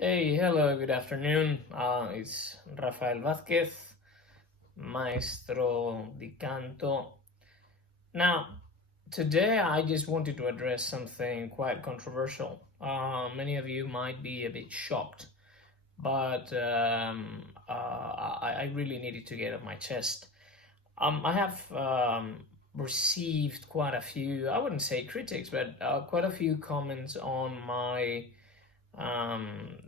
Hey, hello, good afternoon. It's Rafael Vázquez, Maestro di Canto. Now, today I just wanted to address something quite controversial. Many of you might be a bit shocked, but I really needed to get off my chest. I have received quite a few, I wouldn't say critics, but quite a few comments on my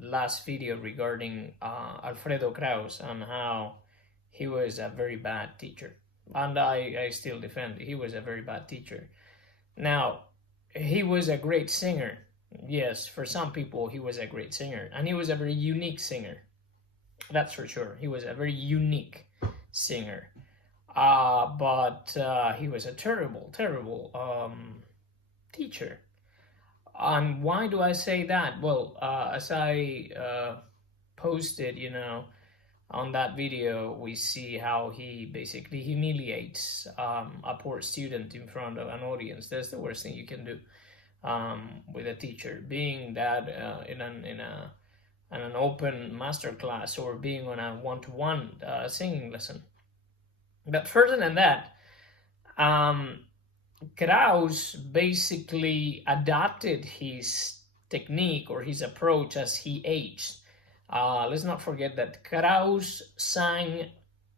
last video regarding Alfredo Kraus and how he was a very bad teacher. And I still defend he was a very bad teacher. Now, he was a great singer. Yes, for some people, he was a great singer. And he was a very unique singer. That's for sure. He was a very unique singer. But he was a terrible, terrible teacher. And why do I say that? Well, as I posted, on that video, we see how he basically humiliates a poor student in front of an audience. That's the worst thing you can do with a teacher. Being that in an open master class or being on a one-to-one singing lesson. But further than that, Kraus basically adapted his technique or his approach as he aged. Let's not forget that Kraus sang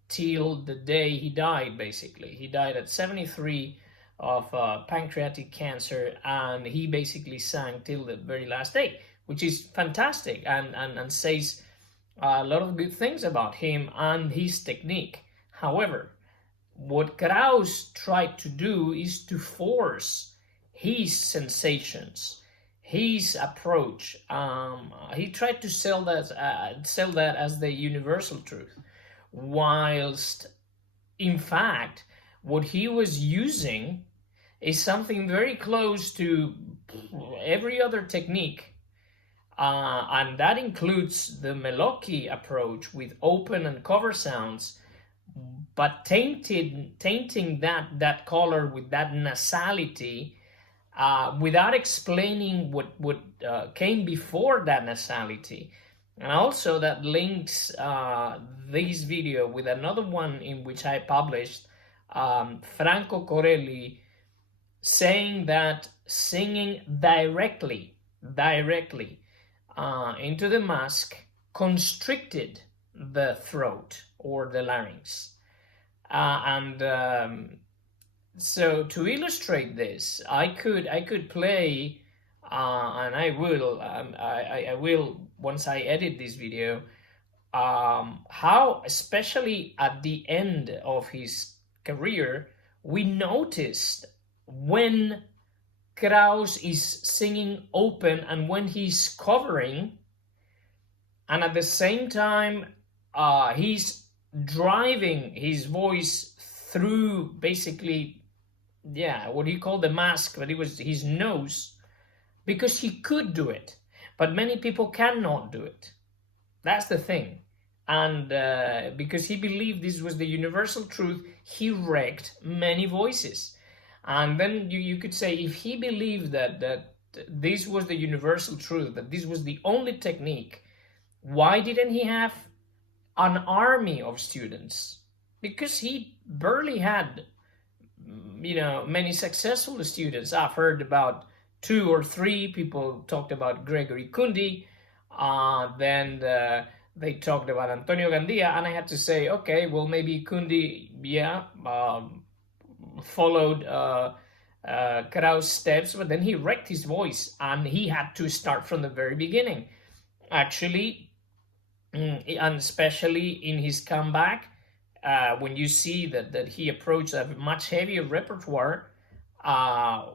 till the day he died, basically. He died at 73 of pancreatic cancer, and he basically sang till the very last day, which is fantastic and says a lot of good things about him and his technique. However, what Kraus tried to do is to force his sensations, his approach. He tried to sell that as the universal truth, whilst in fact what he was using is something very close to every other technique, and that includes the Meloki approach with open and cover sounds, but tainting that color with that nasality, without explaining what came before that nasality. And also that links this video with another one in which I published, Franco Corelli saying that singing directly into the mask constricted the throat or the larynx. So to illustrate this, I could play, and I will once I edit this video, how especially at the end of his career we noticed when Kraus is singing open and when he's covering, and at the same time he's driving his voice through basically, what he called the mask, but it was his nose, because he could do it, but many people cannot do it. That's the thing. And because he believed this was the universal truth, he wrecked many voices. And then you could say, if he believed that this was the universal truth, that this was the only technique, why didn't he have an army of students? Because he barely had, many successful students. I've heard about 2 or 3 people talked about Gregory Kundi, then they talked about Antonio Gandia, and I had to say, okay, well, maybe Kundi, followed Kraus' steps, but then he wrecked his voice and he had to start from the very beginning, actually. And especially in his comeback, when you see that he approached a much heavier repertoire,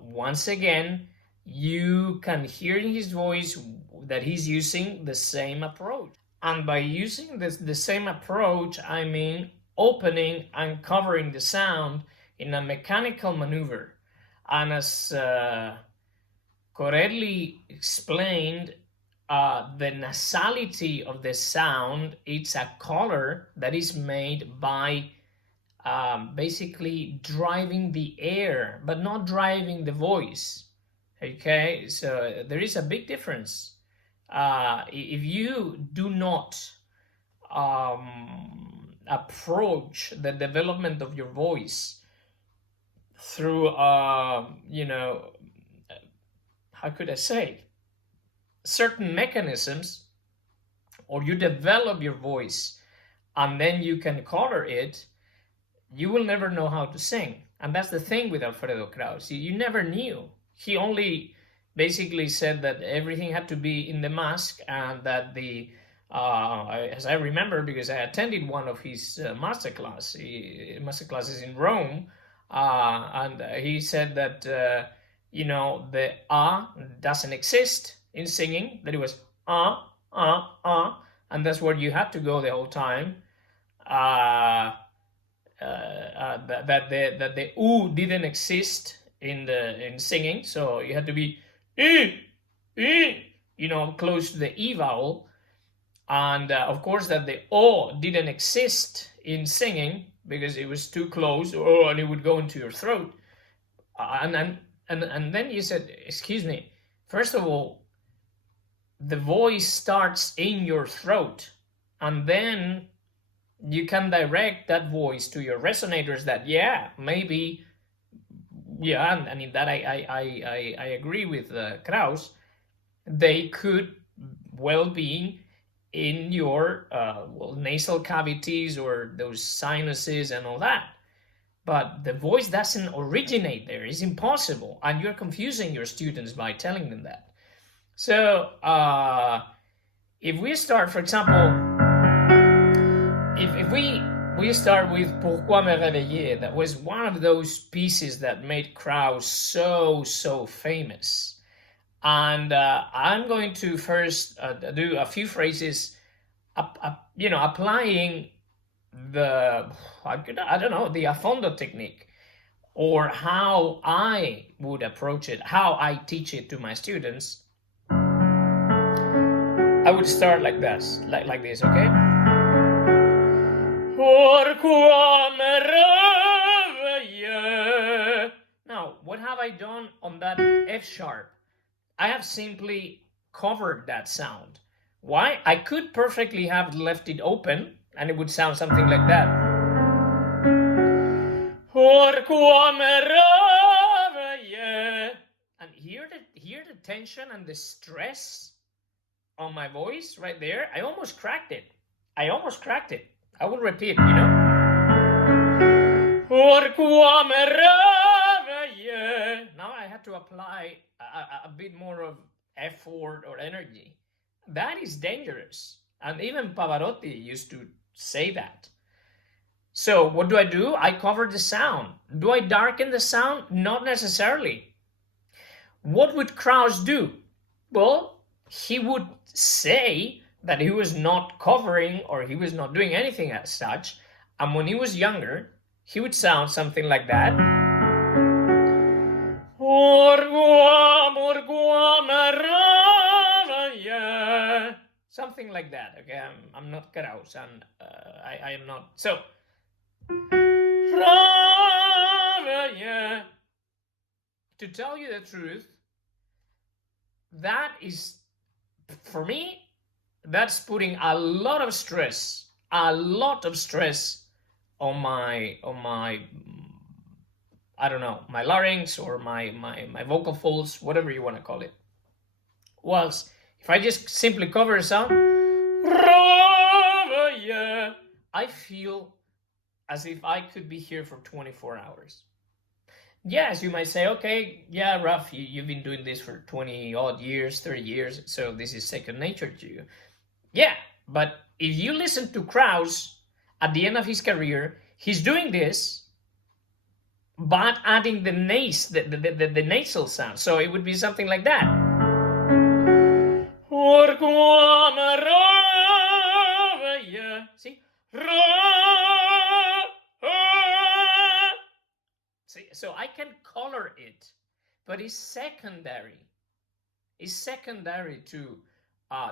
once again you can hear in his voice that he's using the same approach. And by using the same approach, I mean opening and covering the sound in a mechanical maneuver. And as Corelli explained, the nasality of the sound, it's a color that is made by basically driving the air, but not driving the voice. Okay, so there is a big difference. if you do not approach the development of your voice through, you know, how could I say, certain mechanisms, or you develop your voice and then you can color it, you will never know how to sing. And that's the thing with Alfredo Kraus. You never knew. He only basically said that everything had to be in the mask, and that the as I remember, because I attended one of his masterclasses in Rome, and he said that you know, the doesn't exist in singing, that it was and that's where you had to go the whole time. That the U didn't exist in singing, so you had to be you know, close to the E vowel, and of course that the O didn't exist in singing because it was too close, and it would go into your throat, and then you said, excuse me, first of all, the voice starts in your throat, and then you can direct that voice to your resonators. That, yeah, maybe, yeah, and in that I agree with Kraus. They could well be in your nasal cavities or those sinuses and all that. But the voice doesn't originate there. It's impossible. And you're confusing your students by telling them that. So if we start, for example, if we start with Pourquoi me réveiller, that was one of those pieces that made Kraus so famous. And I'm going to first do a few phrases, you know, applying the, I don't know, the a fondo technique, or how I would approach it, how I teach it to my students. I would start like this, like this, okay? Pourquoi me réveiller? Now, what have I done on that F sharp? I have simply covered that sound. Why? I could perfectly have left it open and it would sound something like that. Pourquoi me réveiller? And hear the tension and the stress on my voice right there. I almost cracked it. I will repeat, you know. Pourquoi me réveiller? Now I had to apply a bit more of effort or energy. That is dangerous. And even Pavarotti used to say that. So what do? I cover the sound. Do I darken the sound? Not necessarily. What would Kraus do? Well, he would say that he was not covering, or he was not doing anything as such. And when he was younger, he would sound something like that. Something like that. Okay, I'm not Kraus, and I am not. So, to tell you the truth, that is, for me, that's putting a lot of stress on my I don't know, my larynx or my vocal folds, whatever you want to call it. Whilst if I just simply cover a sound, I feel as if I could be here for 24 hours. Yes, you might say, okay, yeah, Raf, you've been doing this for 20 odd years, 30 years, so this is second nature to you. Yeah, but if you listen to Kraus, at the end of his career, he's doing this, but adding the the nasal sound. So it would be something like that. See? See? So I can color it, but it's secondary. It's secondary to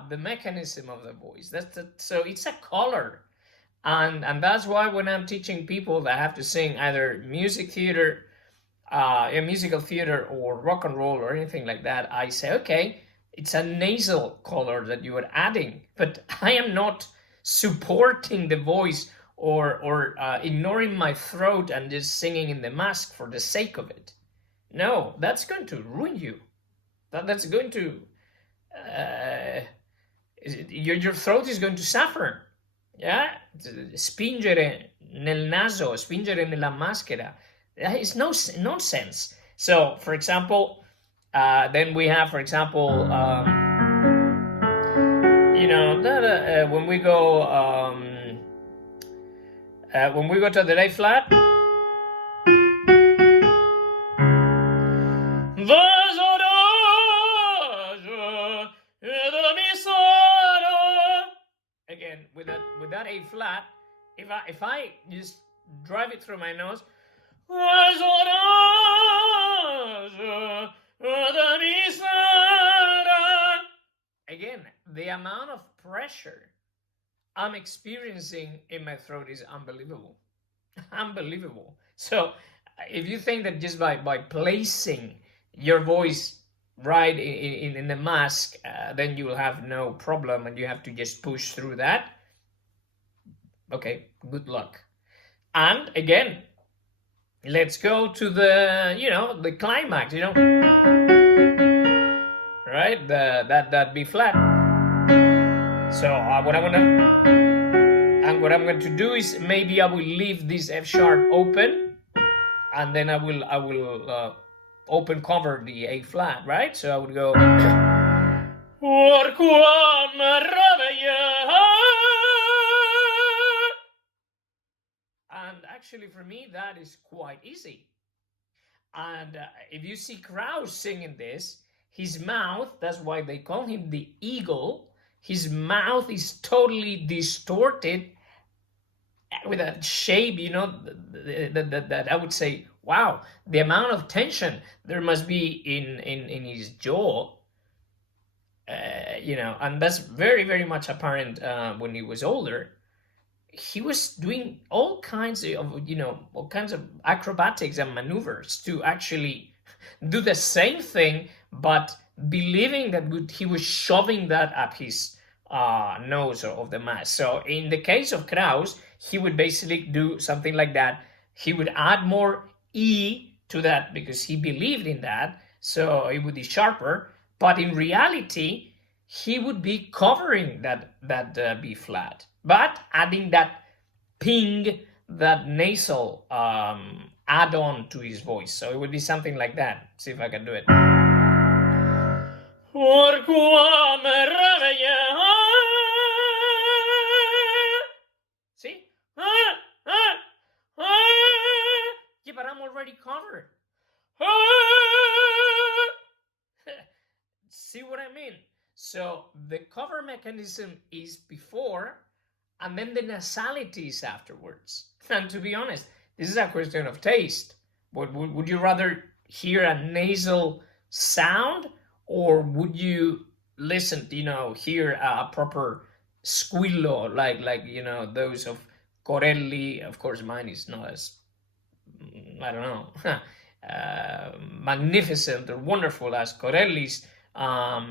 the mechanism of the voice. So it's a color. And that's why when I'm teaching people that have to sing either musical theater or rock and roll or anything like that, I say, okay, It's a nasal color that you are adding, but I am not supporting the voice or ignoring my throat and just singing in the mask for the sake of it. No, that's going to ruin you. That's going to your throat is going to suffer. Yeah, spingere nel naso, spingere nella maschera. That is nonsense. So, for example, then we have, for example, when we go to the A flat. Again, with that A flat, if I just drive it through my nose, again, the amount of pressure I'm experiencing in my throat is unbelievable. Unbelievable. So if you think that just by placing your voice right in the mask, then you will have no problem and you have to just push through that, okay, good luck. And again, let's go to the climax, right? That B flat. So what I'm going to do is maybe I will leave this F sharp open, and then I will open cover the A flat, right? So I would go. And actually, for me, that is quite easy. And if you see Kraus singing this, his mouth, that's why they call him the eagle, his mouth is totally distorted with a shape, that I would say, wow, the amount of tension there must be in his jaw, and that's very, very much apparent when he was older. He was doing all kinds of acrobatics and maneuvers to actually do the same thing, but believing that he was shoving that up his nose of the mask. So in the case of Kraus, he would basically do something like that. He would add more E to that because he believed in that, so it would be sharper. But in reality, he would be covering that B flat, but adding that ping, that nasal add-on to his voice. So it would be something like that. See if I can do it. See? Yeah, but I'm already covered. See what I mean? So the cover mechanism is before, and then the nasality is afterwards. And to be honest, this is a question of taste. Would you rather hear a nasal sound, or would you listen, hear a proper squillo, like those of Corelli? Of course, mine is not as, I don't know, magnificent or wonderful as Corelli's high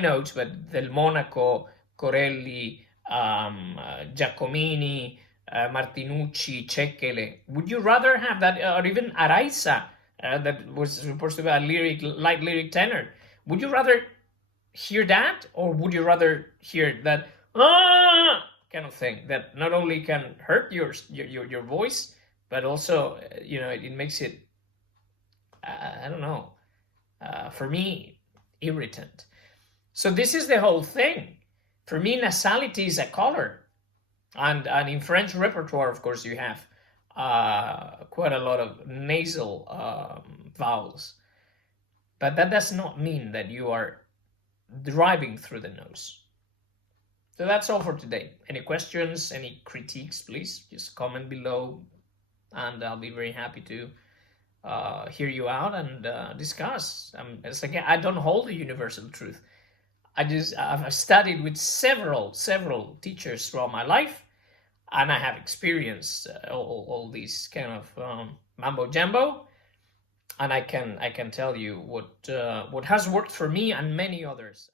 notes, but Del Monaco, Corelli, Giacomini, Martinucci, Cecchele. Would you rather have that, or even Araiza, that was supposed to be a light lyric tenor? Would you rather hear that, or would you rather hear that kind of thing that not only can hurt your voice, but also it makes it, I don't know, for me, irritant. So this is the whole thing. For me, nasality is a color. And in French repertoire, of course, you have quite a lot of nasal vowels. But that does not mean that you are driving through the nose. So that's all for today. Any questions, any critiques, please just comment below, and I'll be very happy to hear you out and discuss. It's like, I don't hold the universal truth. I've studied with several teachers throughout my life, and I have experienced all these kind of mambo jumbo, and I can tell you what has worked for me and many others.